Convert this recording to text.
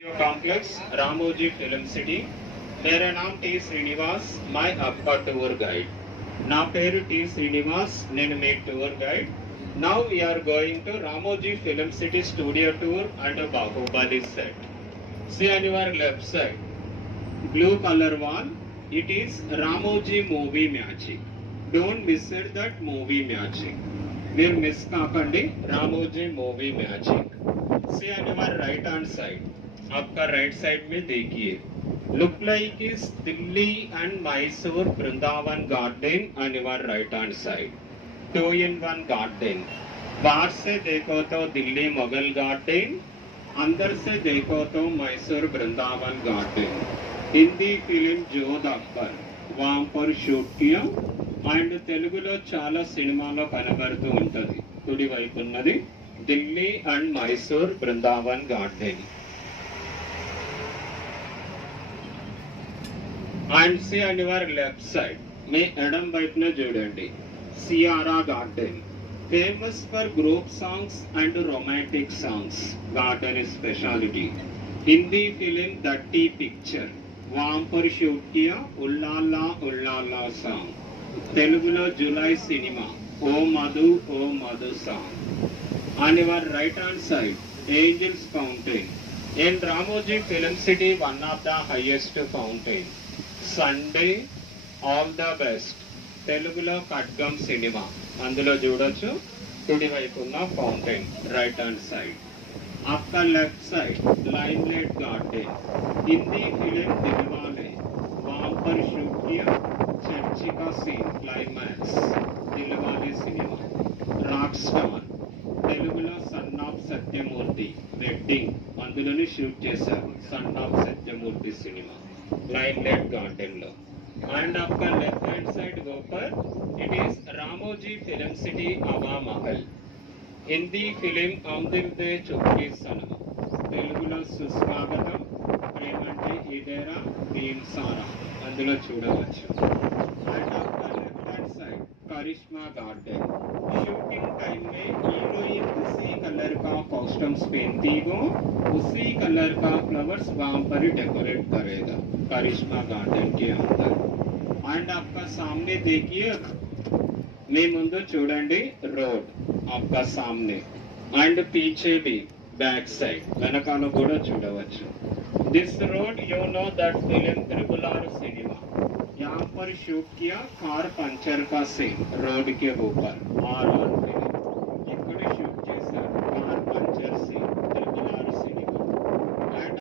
Complex Ramoji film city मेरा नाम T Srinivas मैं आपका टूर गाइड ना पेरू टी श्रीनिवास నేను మీ tour guide now we are going to Ramoji Film City studio tour and Bahubali set. See on your left side blue color wall, it is Ramoji movie magic. Don't miss it that movie magic. మీరు miss కాకండి Ramoji movie magic. See on your right hand side, आपका right side में देखिए look like is Delhi and Mysore Vrindavan garden on your right hand side 2-in-1 garden. बाहर से देखो तो Delhi Mughal garden, अंदर से देखो तो मैसूर वृंदावन गार्डन. हिंदी फिल्म जोध अकबर वहां पर शूट किया అండ్ తెలుగులో చాలా సినిమాలో కనబడుతూ ఉంటది. కుడి వైపు ఉన్నది Delhi and Mysore Brindavan garden. And see and your left side మీ ఎడం వైపున చూడండి సియారా garden, famous for group songs and romantic songs. Garden speciality Hindi film दट्टी पिक्चर वहां पर शूट किया उल्लाला उल्लाला सॉन्ग. తెలుగులో జులై సినిమా ఓ Madhu song. On your right hand side angels fountain in Ramoji Film City, one of the highest fountain. Sunday all the best తెలుగులో Khadgam cinema అందులో చూడొచ్చు. కుడి వైపు ఉన్న ఫౌంటైన్ రైట్ హ్యాండ్ సైడ్. आपका left side limelight garden, Hindi film Dilwale वहां पर शूट किया चर्च का scene climax. Dilwale cinema. Rock star తెలుగులో సన్ ఆఫ్ సత్యమూర్తి వెడ్డింగ్ అందులోనే షూట్ చేశారు. Son of Satyamurthy cinema limelight garden లో. అండ్ आपका लेफ्ट हैंड साइड ऊपर it is Ramoji film city Hawa Mahal. Hindi film ఆమ్దిల్ దే చుక్కి సనమ తెలుగులో సుస్వాగతం, ప్రేమంటే ఇదేరా, భీమ్సారా అందులో చూడవచ్చు. అండ్ आपका लेफ्ट हैंड साइड करिश्मा गार्डन. शूटिंग टाइम में हीरोइन उसी कलर का कॉस्ट्यूम्स पहनती हो, उसी कलर का फ्लावर्स वहां पर डेकोरेट करेगा करिश्मा गार्डन के अंदर. एंड आपका सामने देखिए మీ ముందు చూడండి రోడ్ आपका सामने एंड पीछे भी बैक साइड వెనకాల కూడా చూడవచ్చు. This road you know that film RRR cinema यहाँ पर शूट किया कार पंचर का सीन रोड के ऊपर RR